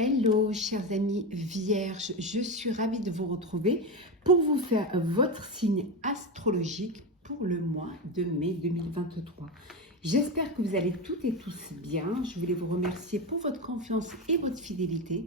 Hello chers amis vierges, je suis ravie de vous retrouver pour vous faire votre signe astrologique pour le mois de mai 2023. J'espère que vous allez toutes et tous bien. Je voulais vous remercier pour votre confiance et votre fidélité.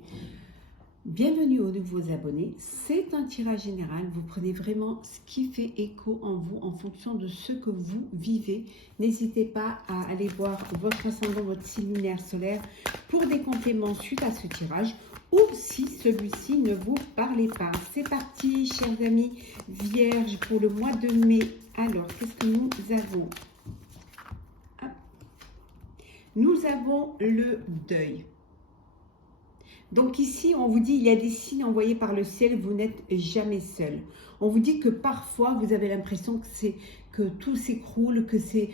Bienvenue aux nouveaux abonnés. C'est un tirage général. Vous prenez vraiment ce qui fait écho en vous en fonction de ce que vous vivez. N'hésitez pas à aller voir votre ascendant, votre signe lunaire solaire pour des compléments suite à ce tirage ou si celui-ci ne vous parlait pas. C'est parti, chers amis vierges, pour le mois de mai. Alors, qu'est-ce que nous avons? Nous avons le deuil. Donc ici, on vous dit, il y a des signes envoyés par le ciel, vous n'êtes jamais seul. On vous dit que parfois, vous avez l'impression que tout s'écroule, que c'est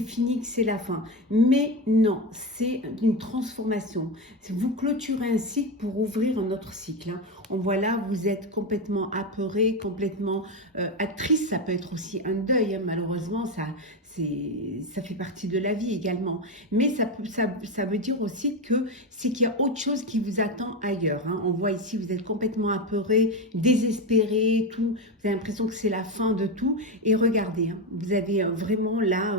fini, que c'est la fin. Mais non, c'est une transformation. Vous clôturez un cycle pour ouvrir un autre cycle. On voit là, vous êtes complètement apeuré, complètement triste. Ça peut être aussi un deuil, malheureusement, ça fait partie de la vie également. Mais ça veut dire aussi que c'est qu'il y a autre chose qui vous attend ailleurs. On voit ici, vous êtes complètement apeuré, désespéré, tout. Vous avez l'impression que c'est la fin de tout. Et regardez, vous avez vraiment là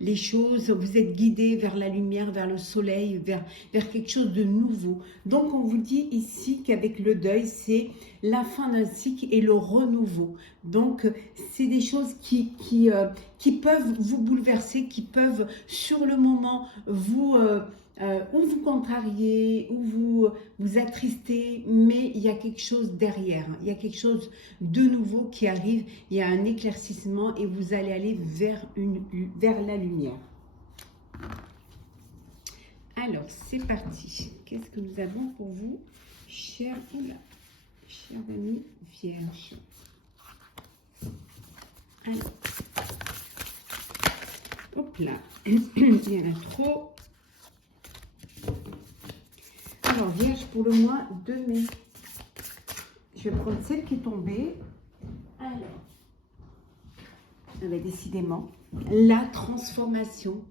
les choses, vous êtes guidé vers la lumière, vers le soleil, vers quelque chose de nouveau. Donc on vous dit ici qu'avec le deuil, c'est la fin d'un cycle et le renouveau. Donc c'est des choses qui peuvent vous bouleverser, qui peuvent sur le moment vous ou vous contrarier, ou vous attrister, mais il y a quelque chose derrière, il y a quelque chose de nouveau qui arrive, il y a un éclaircissement et vous allez aller vers la lumière. Alors, c'est parti. Qu'est-ce que nous avons pour vous, chers amis vierges? Alors, hop là, il y en a trop. Alors, vierge, pour le mois de mai, je vais prendre celle qui est tombée. Alors, décidément, la transformation,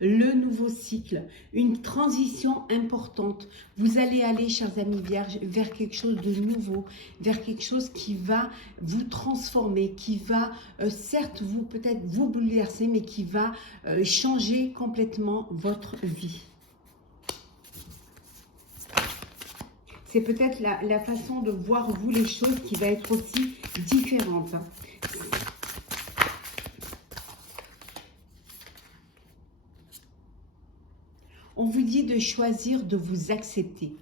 le nouveau cycle, une transition importante. Vous allez aller, chers amis vierges, vers quelque chose de nouveau, vers quelque chose qui va vous transformer, qui va, certes, peut-être vous bouleverser, mais qui va changer complètement votre vie. C'est peut-être la façon de voir, vous, les choses qui va être aussi différente. On vous dit de choisir de vous accepter.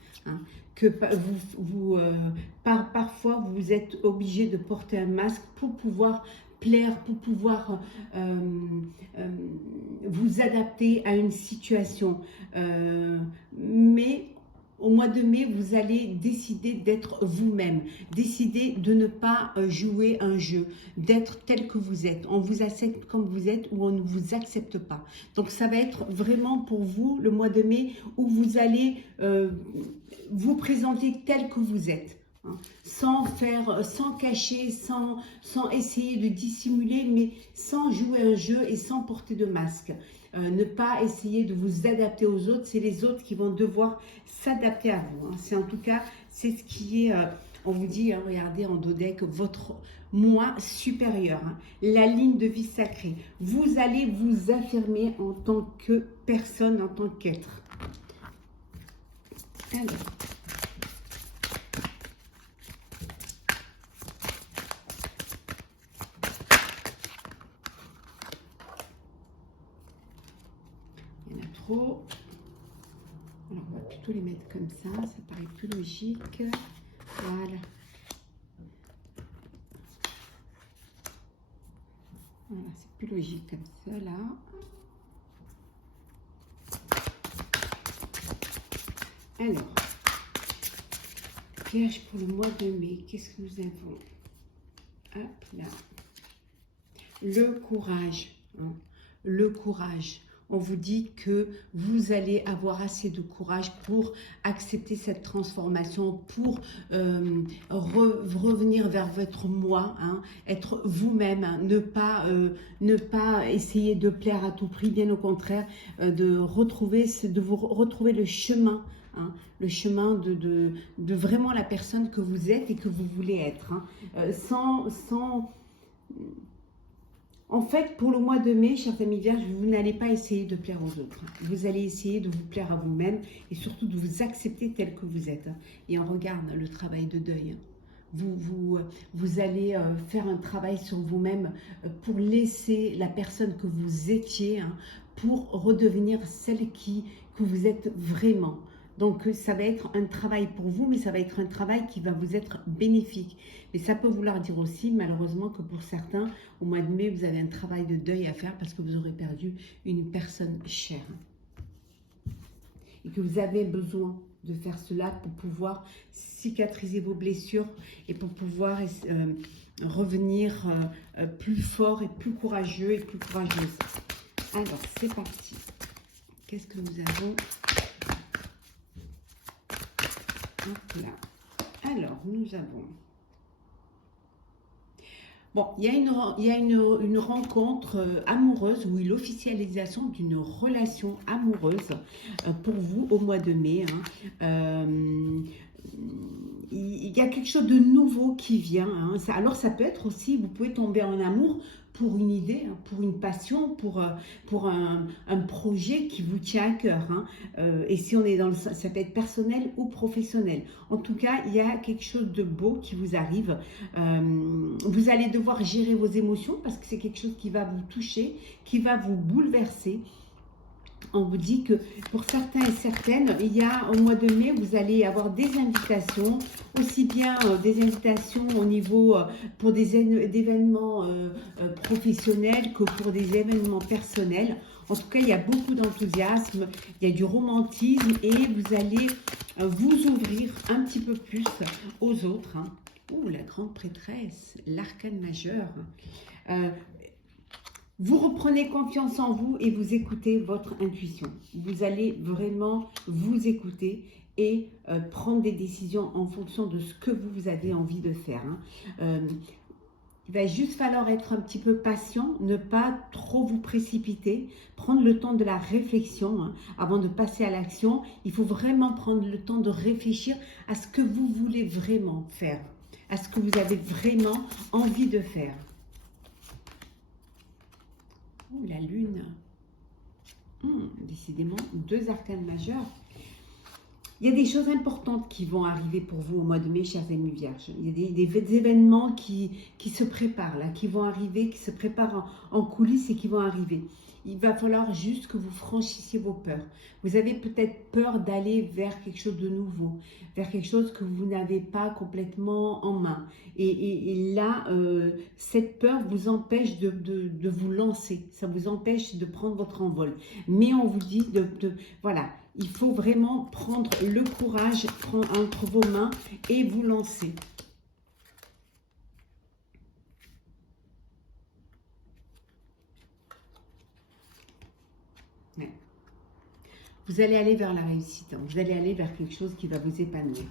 Que parfois, vous êtes obligé de porter un masque pour pouvoir plaire, pour pouvoir vous adapter à une situation. Mais au mois de mai, vous allez décider d'être vous-même, décider de ne pas jouer un jeu, d'être tel que vous êtes. On vous accepte comme vous êtes ou on ne vous accepte pas. Donc ça va être vraiment pour vous le mois de mai où vous allez vous présenter tel que vous êtes. Sans cacher, sans essayer de dissimuler, mais sans jouer un jeu et sans porter de masque. Ne pas essayer de vous adapter aux autres, c'est les autres qui vont devoir s'adapter à vous. C'est en tout cas, c'est ce qui est, on vous dit, regardez en dodeck, votre moi supérieur, la ligne de vie sacrée. Vous allez vous affirmer en tant que personne, en tant qu'être. Alors. Trop. Alors, on va plutôt les mettre comme ça paraît plus logique. Voilà. Voilà, c'est plus logique comme ça, là. Alors, vierge pour le mois de mai, qu'est-ce que nous avons? Hop là. Le courage. Le courage. On vous dit que vous allez avoir assez de courage pour accepter cette transformation, pour revenir vers votre moi, être vous-même, ne pas essayer de plaire à tout prix, bien au contraire, de vous retrouver le chemin hein, le chemin de vraiment la personne que vous êtes et que vous voulez être. Hein, En fait, pour le mois de mai, chers amis vierges, vous n'allez pas essayer de plaire aux autres. Vous allez essayer de vous plaire à vous-même et surtout de vous accepter tel que vous êtes. Et on regarde le travail de deuil. Vous allez faire un travail sur vous-même pour laisser la personne que vous étiez, hein, pour redevenir celle que vous êtes vraiment. Donc, ça va être un travail pour vous, mais ça va être un travail qui va vous être bénéfique. Mais ça peut vouloir dire aussi, malheureusement, que pour certains, au mois de mai, vous avez un travail de deuil à faire parce que vous aurez perdu une personne chère. Et que vous avez besoin de faire cela pour pouvoir cicatriser vos blessures et pour pouvoir revenir plus fort et plus courageux et plus courageuse. Alors, c'est parti. Qu'est-ce que nous avons ? Hop là. Alors, nous avons... Bon, il y a une rencontre amoureuse ou une officialisation d'une relation amoureuse pour vous au mois de mai. Hein. Il y a quelque chose de nouveau qui vient. Hein. Alors, ça peut être aussi, vous pouvez tomber en amour pour une idée, hein, pour une passion, pour un projet qui vous tient à cœur. Hein. Et si on est dans ça peut être personnel ou professionnel. En tout cas, il y a quelque chose de beau qui vous arrive. Vous allez devoir gérer vos émotions parce que c'est quelque chose qui va vous toucher, qui va vous bouleverser. On vous dit que pour certains et certaines, il y a au mois de mai, vous allez avoir des invitations, aussi bien des invitations au niveau pour des événements professionnels que pour des événements personnels. En tout cas, il y a beaucoup d'enthousiasme, il y a du romantisme et vous allez vous ouvrir un petit peu plus aux autres. Hein. Oh, la grande prêtresse, l'arcane majeur. Vous reprenez confiance en vous et vous écoutez votre intuition. Vous allez vraiment vous écouter et prendre des décisions en fonction de ce que vous avez envie de faire. Hein. Il va juste falloir être un petit peu patient, ne pas trop vous précipiter, prendre le temps de la réflexion hein, avant de passer à l'action. Il faut vraiment prendre le temps de réfléchir à ce que vous voulez vraiment faire, à ce que vous avez vraiment envie de faire. Oh, la lune. Décidément, deux arcanes majeurs. Il y a des choses importantes qui vont arriver pour vous au mois de mai, chers amis vierges. Il y a des événements qui se préparent, là, qui vont arriver, qui se préparent en coulisses et qui vont arriver. Il va falloir juste que vous franchissiez vos peurs. Vous avez peut-être peur d'aller vers quelque chose de nouveau, vers quelque chose que vous n'avez pas complètement en main. Et là, cette peur vous empêche de vous lancer. Ça vous empêche de prendre votre envol. Mais on vous dit voilà, il faut vraiment prendre le courage entre vos mains et vous lancer. Vous allez aller vers la réussite, hein. Vous allez aller vers quelque chose qui va vous épanouir.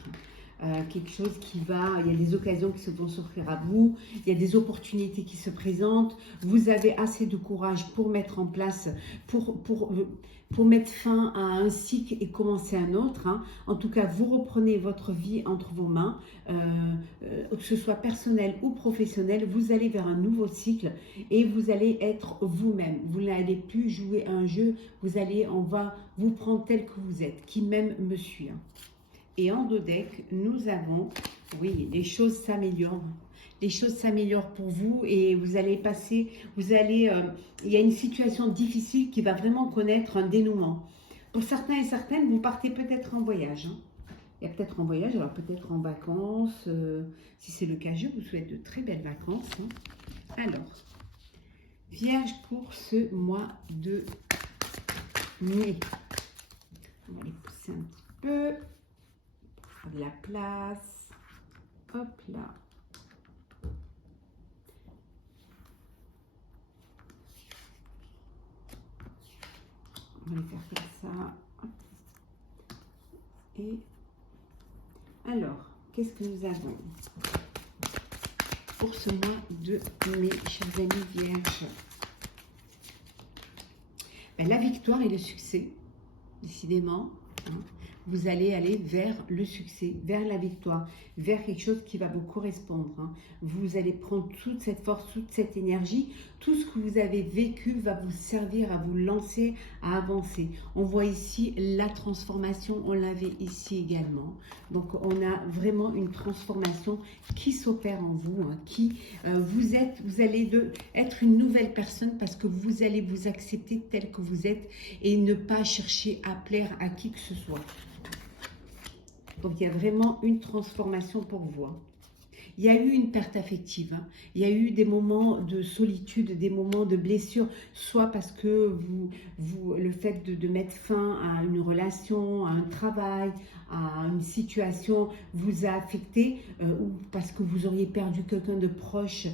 Quelque chose il y a des occasions qui se vont s'offrir à vous, il y a des opportunités qui se présentent, vous avez assez de courage pour mettre en place, pour mettre fin à un cycle et commencer un autre. Hein. En tout cas, vous reprenez votre vie entre vos mains, que ce soit personnel ou professionnel, vous allez vers un nouveau cycle et vous allez être vous-même. Vous n'allez plus jouer à un jeu, on va vous prendre tel que vous êtes, qui même me suit. Hein. Et en dos deck, nous avons, oui, les choses s'améliorent. Les choses s'améliorent pour vous et vous allez passer, il y a une situation difficile qui va vraiment connaître un dénouement. Pour certains et certaines, vous partez peut-être en voyage. Hein. Il y a peut-être en voyage, alors peut-être en vacances. Si c'est le cas, je vous souhaite de très belles vacances. Hein. Alors, Vierge pour ce mois de mai. On va les pousser un petit peu. De la place, hop là. On va les faire comme ça. Et alors, qu'est-ce que nous avons pour ce mois de mai, chers amis vierges? Ben, la victoire et le succès, décidément. Hein. vous allez aller vers le succès, vers la victoire, vers quelque chose qui va vous correspondre. Hein. Vous allez prendre toute cette force, toute cette énergie, tout ce que vous avez vécu va vous servir à vous lancer, à avancer. On voit ici la transformation, on l'avait ici également. Donc on a vraiment une transformation qui s'opère en vous, hein, qui vous allez être une nouvelle personne parce que vous allez vous accepter tel que vous êtes et ne pas chercher à plaire à qui que ce soit. Donc, il y a vraiment une transformation pour vous. Hein. Il y a eu une perte affective. Hein. Il y a eu des moments de solitude, des moments de blessure, soit parce que le fait de mettre fin à une relation, à un travail, à une situation vous a affecté, ou parce que vous auriez perdu quelqu'un de proche,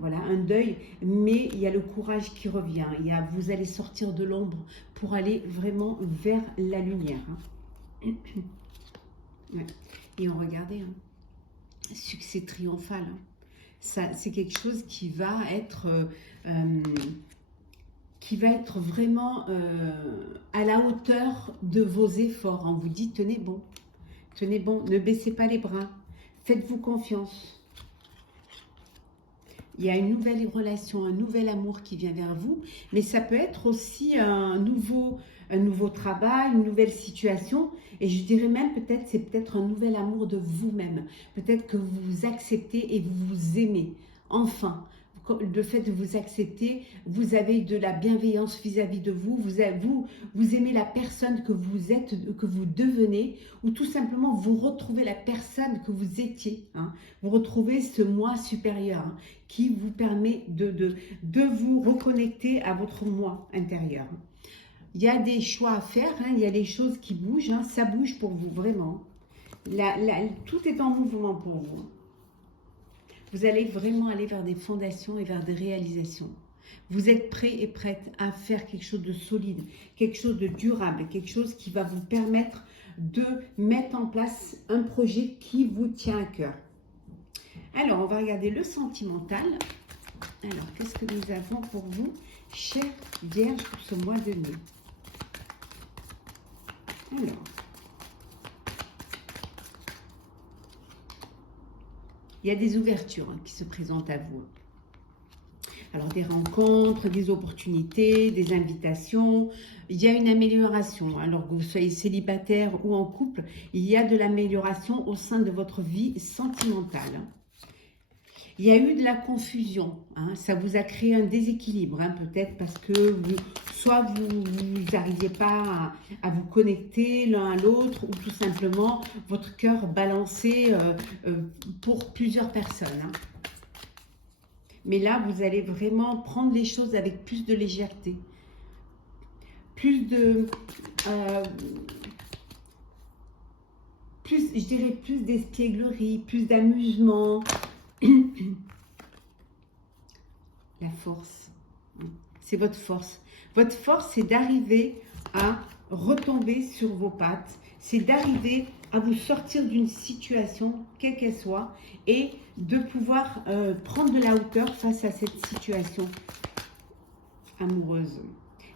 voilà, un deuil. Mais il y a le courage qui revient. Vous allez sortir de l'ombre pour aller vraiment vers la lumière. Hein. Ouais. Et on regardait, hein, succès triomphal. Hein. Ça, c'est quelque chose qui va être vraiment à la hauteur de vos efforts. On vous dit, tenez bon, ne baissez pas les bras, faites-vous confiance. Il y a une nouvelle relation, un nouvel amour qui vient vers vous, mais ça peut être aussi un nouveau travail, une nouvelle situation, et je dirais même c'est peut-être un nouvel amour de vous-même. Peut-être que vous vous acceptez et vous vous aimez. Enfin, le fait de vous accepter, vous avez de la bienveillance vis-à-vis de vous, vous aimez la personne que vous êtes, que vous devenez, ou tout simplement vous retrouvez la personne que vous étiez. Hein. Vous retrouvez ce moi supérieur, hein, qui vous permet de vous reconnecter à votre moi intérieur. Il y a des choix à faire, hein, il y a des choses qui bougent, hein, ça bouge pour vous, vraiment. Tout est en mouvement pour vous. Vous allez vraiment aller vers des fondations et vers des réalisations. Vous êtes prêt et prête à faire quelque chose de solide, quelque chose de durable, quelque chose qui va vous permettre de mettre en place un projet qui vous tient à cœur. Alors, on va regarder le sentimental. Alors, qu'est-ce que nous avons pour vous, chère Vierge, pour ce mois de mai? Alors, il y a des ouvertures, hein, qui se présentent à vous. Alors, des rencontres, des opportunités, des invitations. Il y a une amélioration. Alors que vous soyez célibataire ou en couple, il y a de l'amélioration au sein de votre vie sentimentale. Il y a eu de la confusion, hein, ça vous a créé un déséquilibre, hein, peut-être parce que soit vous n'arriviez pas à vous connecter l'un à l'autre, ou tout simplement votre cœur balancé pour plusieurs personnes. Hein. Mais là, vous allez vraiment prendre les choses avec plus de légèreté, je dirais plus d'espièglerie, plus d'amusement. La force, c'est votre force. Votre force, c'est d'arriver à retomber sur vos pattes, c'est d'arriver à vous sortir d'une situation, quelle qu'elle soit, et de pouvoir prendre de la hauteur face à cette situation amoureuse.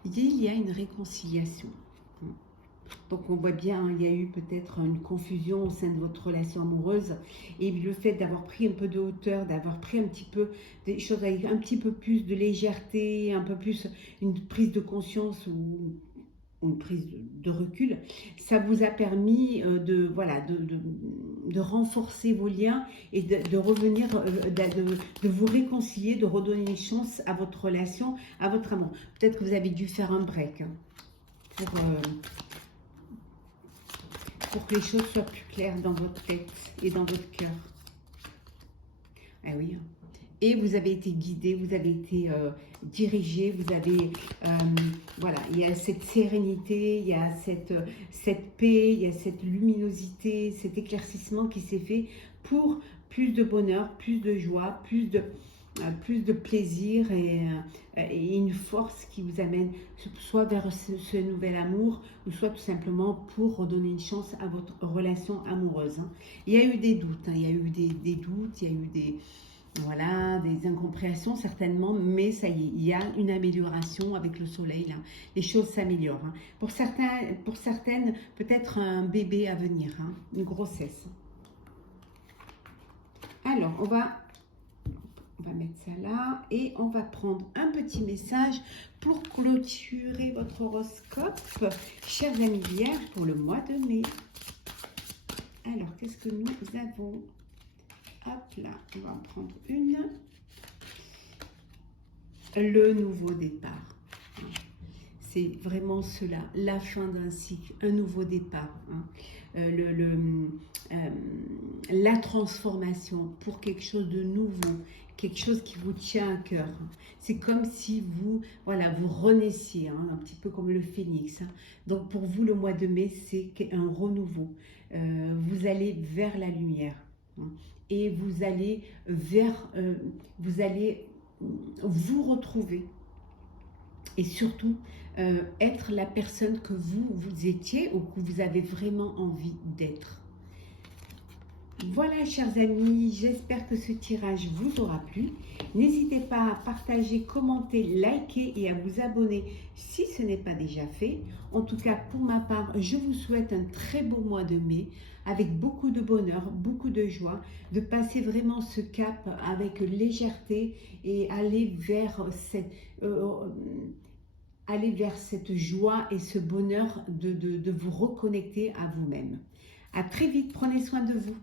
Il y a une réconciliation. Donc on voit bien, il y a eu peut-être une confusion au sein de votre relation amoureuse, et le fait d'avoir pris un peu de hauteur, d'avoir pris un petit peu des choses avec un petit peu plus de légèreté, un peu plus une prise de conscience ou une prise de recul, ça vous a permis de renforcer vos liens et de revenir, de vous réconcilier, de redonner une chance à votre relation, à votre amour. Peut-être que vous avez dû faire un break, hein, pour que les choses soient plus claires dans votre tête et dans votre cœur. Ah oui. Et vous avez été guidé, vous avez été dirigé, vous avez... voilà, il y a cette sérénité, il y a cette paix, il y a cette luminosité, cet éclaircissement qui s'est fait pour plus de bonheur, plus de joie, plus de plaisir et une force qui vous amène soit vers ce nouvel amour, ou soit tout simplement pour redonner une chance à votre relation amoureuse. Hein. Il y a eu des doutes, hein, il y a eu des doutes, il y a eu Voilà, des incompréhensions certainement, mais ça y est, il y a une amélioration avec le soleil là. Les choses s'améliorent, hein. Pour certains, pour certaines, peut-être un bébé à venir, hein, une grossesse. Alors, on va mettre ça là et on va prendre un petit message pour clôturer votre horoscope, chers amis vierges, pour le mois de mai. Alors, qu'est-ce que nous avons? Hop là, on va en prendre une. Le nouveau départ. C'est vraiment cela, la fin d'un cycle, un nouveau départ. Hein. La transformation pour quelque chose de nouveau, quelque chose qui vous tient à cœur. C'est comme si vous, voilà, vous renaissiez, hein, un petit peu comme le phénix. Hein. Donc pour vous, le mois de mai, c'est un renouveau. Vous allez vers la lumière, hein, et vous allez vous allez vous retrouver. Et surtout, être la personne que vous étiez ou que vous avez vraiment envie d'être. Voilà, chers amis, j'espère que ce tirage vous aura plu. N'hésitez pas à partager, commenter, liker et à vous abonner si ce n'est pas déjà fait. En tout cas, pour ma part, je vous souhaite un très beau mois de mai avec beaucoup de bonheur, beaucoup de joie, de passer vraiment ce cap avec légèreté et aller vers cette joie et ce bonheur de vous reconnecter à vous-même. À très vite, prenez soin de vous.